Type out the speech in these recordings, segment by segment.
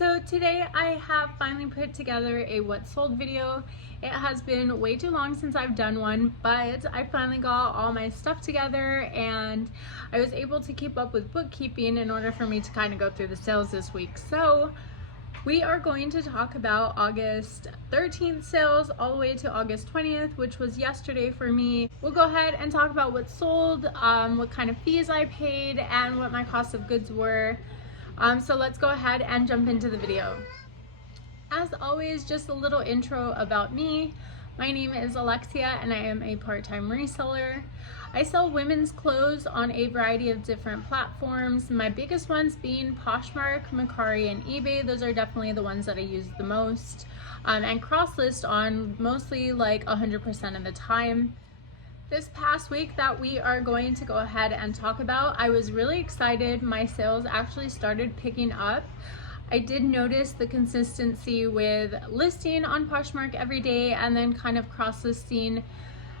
So today I have finally put together a what sold video. It has been way too long since I've done one, but I finally got all my stuff together and I was able to keep up with bookkeeping in order for me to kind of go through the sales this week. So we are going to talk about August 13th sales all the way to August 20th, which was yesterday for me. We'll go ahead and talk about what sold, what kind of fees I paid, and what my cost of goods were. So let's go ahead and jump into the video. As always, just a little intro about me. My name is Alexia and I am a part-time reseller. I sell women's clothes on a variety of different platforms. My biggest ones being Poshmark, Mercari, and eBay. Those are definitely the ones that I use the most. And cross-list on mostly like 100% of the time. This past week that we are going to go ahead and talk about, I was really excited. My sales actually started picking up. I did notice the consistency with listing on Poshmark every day and then kind of cross-listing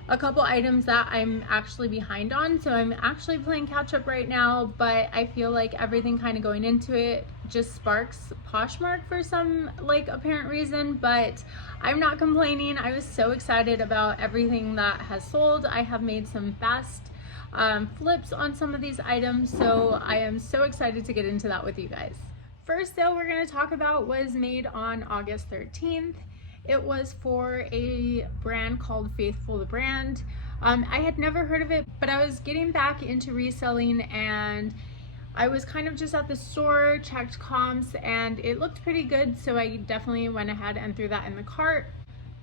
a couple items that I'm actually behind on. So I'm actually playing catch up right now, but I feel like everything kind of going into it just sparks Poshmark for some like apparent reason, but I'm not complaining. I was so excited about everything that has sold. I have made some fast flips on some of these items, so I am so excited to get into that with you guys. First sale we're going to talk about was made on August 13th. It was for a brand called Faithful the Brand. I had never heard of it, but I was getting back into reselling and I was kind of just at the store, checked comps, and it looked pretty good, so I definitely went ahead and threw that in the cart.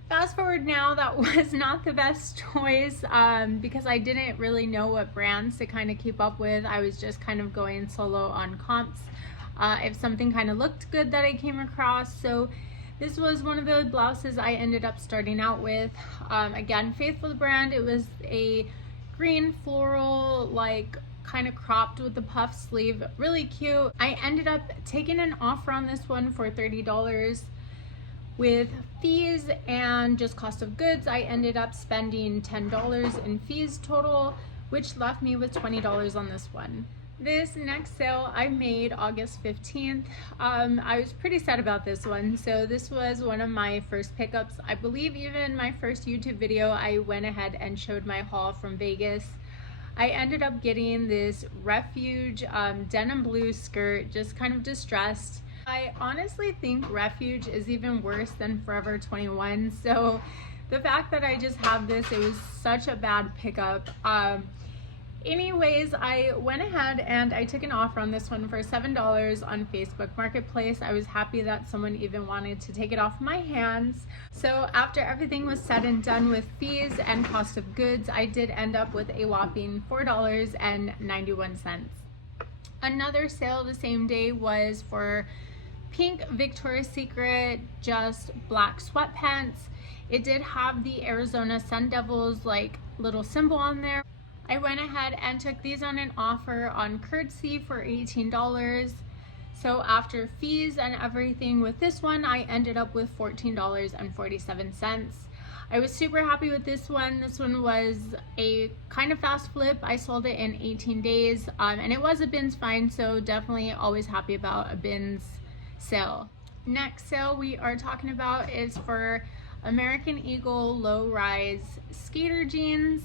Fast forward now, that was not the best choice because I didn't really know what brands to kind of keep up with. I was just kind of going solo on comps. If something kind of looked good that I came across, so this was one of the blouses I ended up starting out with. Again, Faithful the Brand. It was a green floral, like kind of cropped with the puff sleeve, really cute. I ended up taking an offer on this one for $30 with fees and just cost of goods. I ended up spending $10 in fees total, which left me with $20 on this one. This next sale I made August 15th. I was pretty sad about this one. So this was one of my first pickups. I believe even my first YouTube video, I went ahead and showed my haul from Vegas. I ended up getting this Refuge denim blue skirt, just kind of distressed. I honestly think Refuge is even worse than Forever 21. So the fact that I just have this, it was such a bad pickup. Anyways, I went ahead and I took an offer on this one for $7 on Facebook Marketplace. I was happy that someone even wanted to take it off my hands. So after everything was said and done with fees and cost of goods, I did end up with a whopping $4.91. Another sale the same day was for pink Victoria's Secret, just black sweatpants. It did have the Arizona Sun Devils like little symbol on there. I went ahead and took these on an offer on Courtesy for $18. So after fees and everything with this one, I ended up with $14.47. I was super happy with this one. This one was a kind of fast flip. I sold it in 18 days and it was a bins find, so definitely always happy about a bins sale. Next sale we are talking about is for American Eagle low rise skater jeans.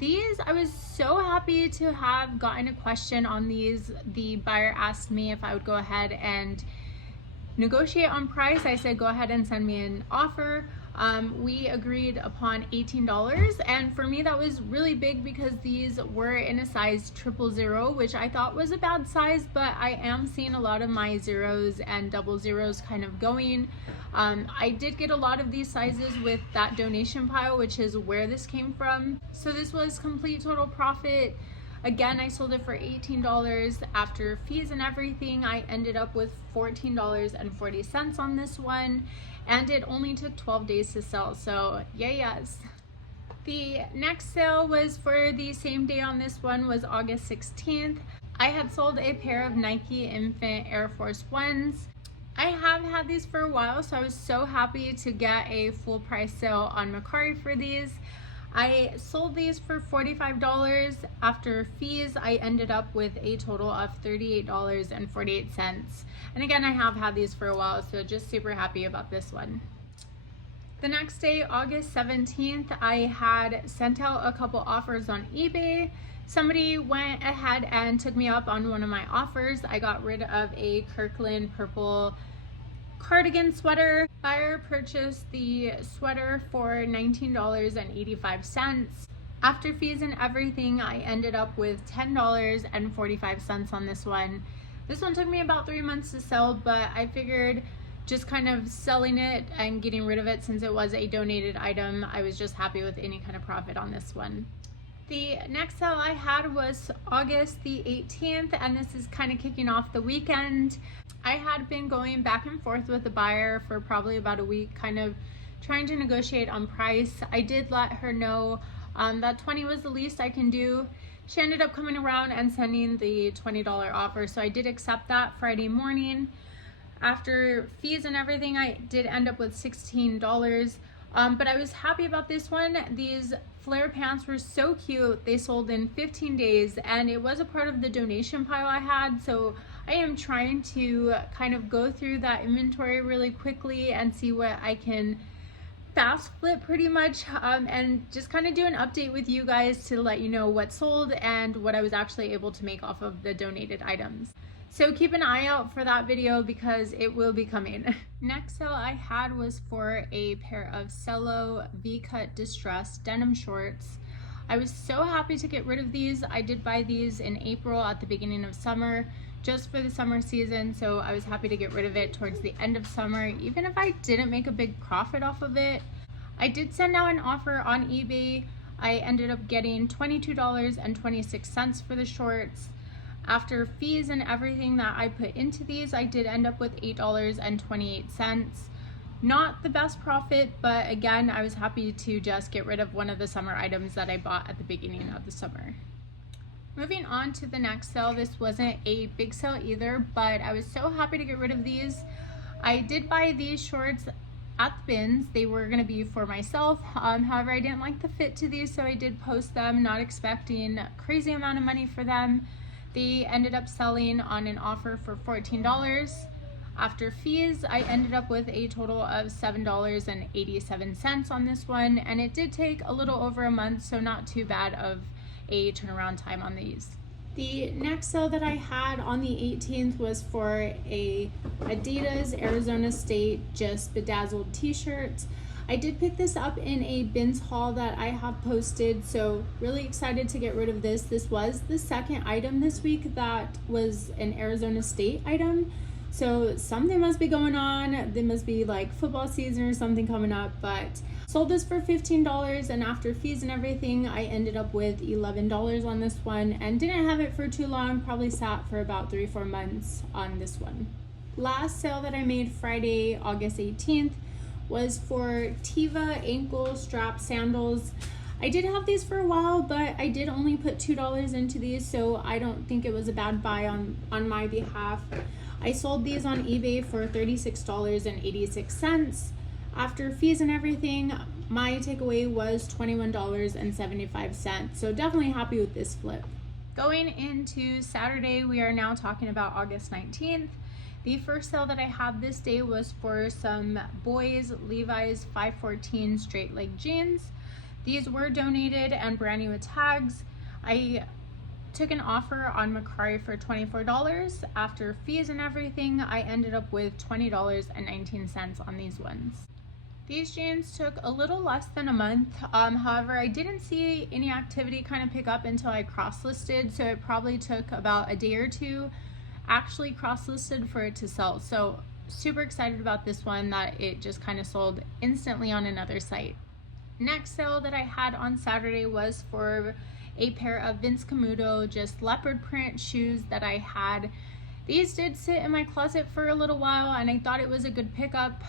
These, I was so happy to have gotten a question on these. The buyer asked me if I would go ahead and negotiate on price. I said go ahead and send me an offer. We agreed upon $18, and for me that was really big because these were in a size 000, which I thought was a bad size, but I am seeing a lot of my zeros and 00s kind of going. I did get a lot of these sizes with that donation pile, which is where this came from. So this was complete total profit. Again, I sold it for $18. After fees and everything, I ended up with $14.40 on this one, and it only took 12 days to sell, so yes. The next sale was for the same day on this one, was August 16th. I had sold a pair of Nike Infant Air Force Ones. I have had these for a while, so I was so happy to get a full price sale on Mercari for these. I sold these for $45. After fees, I ended up with a total of $38.48. And again, I have had these for a while, so just super happy about this one. The next day, August 17th, I had sent out a couple offers on eBay. Somebody went ahead and took me up on one of my offers. I got rid of a Kirkland purple cardigan sweater. Buyer purchased the sweater for $19.85. After fees and everything, I ended up with $10.45 on this one. This one took me about 3 months to sell, but I figured just kind of selling it and getting rid of it, since it was a donated item, I was just happy with any kind of profit on this one. The next sale I had was August the 18th, and this is kind of kicking off the weekend. I had been going back and forth with the buyer for probably about a week, kind of trying to negotiate on price. I did let her know that 20 was the least I can do. She ended up coming around and sending the $20 offer, so I did accept that Friday morning. After fees and everything, I did end up with $16. But I was happy about this one. These flare pants were so cute. They sold in 15 days, and it was a part of the donation pile I had, so I am trying to kind of go through that inventory really quickly and see what I can fast flip pretty much, and just kind of do an update with you guys to let you know what sold and what I was actually able to make off of the donated items. So keep an eye out for that video because it will be coming. Next sale I had was for a pair of Cello V-cut distressed denim shorts. I was so happy to get rid of these. I did buy these in April at the beginning of summer, just for the summer season, so I was happy to get rid of it towards the end of summer, even if I didn't make a big profit off of it. I did send out an offer on eBay. I ended up getting $22.26 for the shorts. After fees and everything that I put into these, I did end up with $8.28. Not the best profit, but again, I was happy to just get rid of one of the summer items that I bought at the beginning of the summer. Moving on to the next sale, this wasn't a big sale either, but I was so happy to get rid of these. I did buy these shorts at the bins. They were going to be for myself. However, I didn't like the fit to these, so I did post them, not expecting a crazy amount of money for them. They ended up selling on an offer for $14. After fees, I ended up with a total of $7.87 on this one, and it did take a little over a month, so not too bad of a turnaround time on these. The next sale that I had on the 18th was for a Adidas Arizona State Just Bedazzled t-shirt. I did pick this up in a bins haul that I have posted, so really excited to get rid of this. This was the second item this week that was an Arizona State item, so something must be going on. There must be like football season or something coming up, but sold this for $15, and after fees and everything, I ended up with $11 on this one and didn't have it for too long, probably sat for about 3-4 months on this one. Last sale that I made Friday, August 18th, was for Teva ankle strap sandals. I did have these for a while, but I did only put $2 into these, so I don't think it was a bad buy on my behalf. I sold these on eBay for $36.86. After fees and everything, my takeaway was $21.75, so definitely happy with this flip. Going into Saturday, we are now talking about August 19th. The first sale that I had this day was for some boys Levi's 514 straight leg jeans. These were donated and brand new with tags. I took an offer on Macari for $24. After fees and everything, I ended up with $20.19 on these ones. These jeans took a little less than a month. However, I didn't see any activity kind of pick up until I cross-listed, so it probably took about a day or two actually cross-listed for it to sell. So super excited about this one, that it just kind of sold instantly on another site. Next sale that I had on Saturday was for a pair of Vince Camuto just leopard print shoes that I had. These did sit in my closet for a little while, and I thought it was a good pickup.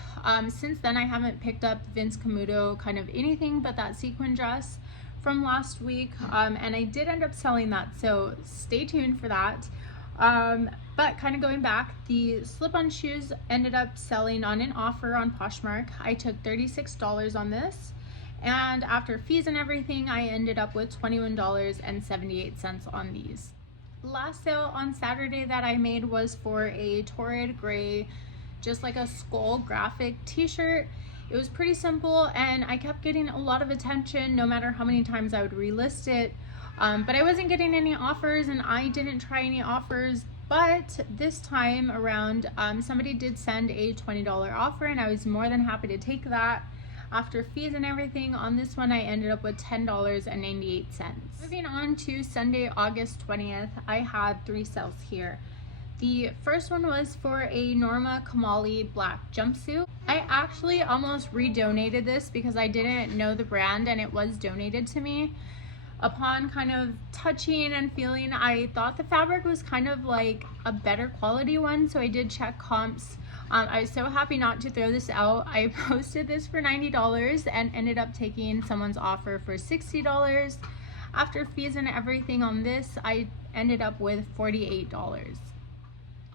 Since then, I haven't picked up Vince Camuto kind of anything but that sequin dress from last week, and I did end up selling that, so stay tuned for that. But kind of going back, the slip-on shoes ended up selling on an offer on Poshmark. I took $36 on this, And after fees and everything, I ended up with $21.78 on these. Last sale on Saturday that I made was for a torrid gray, just like a skull graphic t-shirt. It was pretty simple and I kept getting a lot of attention no matter how many times I would relist it. But I wasn't getting any offers and I didn't try any offers. But this time around, somebody did send a $20 offer and I was more than happy to take that. After fees and everything on this one, I ended up with $10.98. Moving on to Sunday, August 20th, I had 3 sales here. The first one was for a Norma Kamali black jumpsuit. I actually almost redonated this because I didn't know the brand and it was donated to me. Upon kind of touching and feeling, I thought the fabric was kind of like a better quality one, so I did check comps. I was so happy not to throw this out. I posted this for $90 and ended up taking someone's offer for $60. After fees and everything on this, I ended up with $48.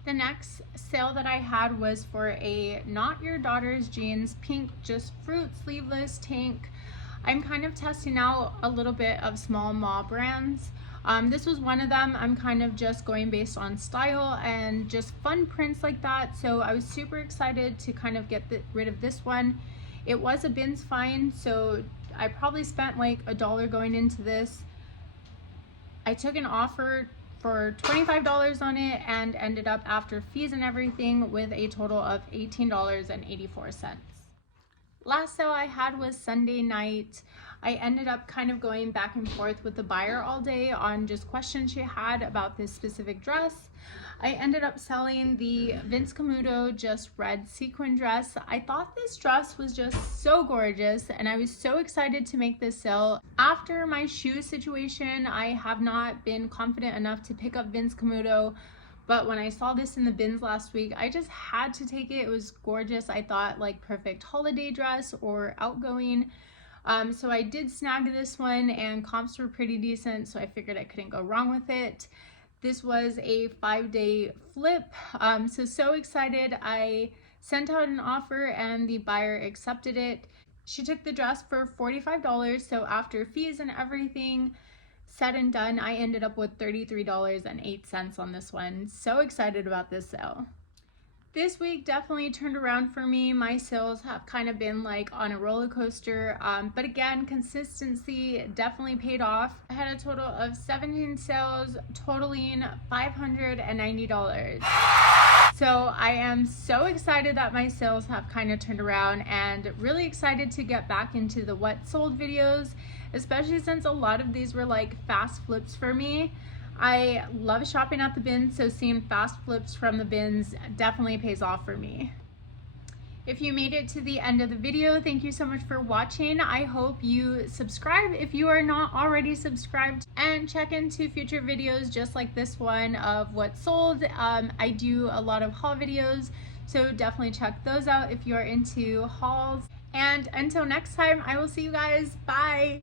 The next sale that I had was for a Not Your Daughter's Jeans pink just fruit sleeveless tank. I'm kind of testing out a little bit of small mall brands. This was one of them. I'm kind of just going based on style and just fun prints like that. So I was super excited to kind of get rid of this one. It was a bins find, so I probably spent like $1 going into this. I took an offer for $25 on it and ended up after fees and everything with a total of $18.84. Last sale I had was Sunday night. I ended up kind of going back and forth with the buyer all day on just questions she had about this specific dress. I ended up selling the Vince Camuto just red sequin dress. I thought this dress was just so gorgeous and I was so excited to make this sale. After my shoe situation, I have not been confident enough to pick up Vince Camuto. But when I saw this in the bins last week, I just had to take it. It was gorgeous. I thought like perfect holiday dress or outgoing. So I did snag this one and comps were pretty decent. So I figured I couldn't go wrong with it. This was a 5-day flip. So excited. I sent out an offer and the buyer accepted it. She took the dress for $45. So after fees and everything said and done, I ended up with $33.08 on this one. So excited about this sale. This week definitely turned around for me. My sales have kind of been like on a roller coaster, but again, consistency definitely paid off. I had a total of 17 sales totaling $590. So I am so excited that my sales have kind of turned around and really excited to get back into the what sold videos, especially since a lot of these were like fast flips for me. I love shopping at the bins, so seeing fast flips from the bins definitely pays off for me. If you made it to the end of the video, thank you so much for watching. I hope you subscribe if you are not already subscribed and check into future videos just like this one of what sold. I do a lot of haul videos, so definitely check those out if you are into hauls. And until next time, I will see you guys. Bye!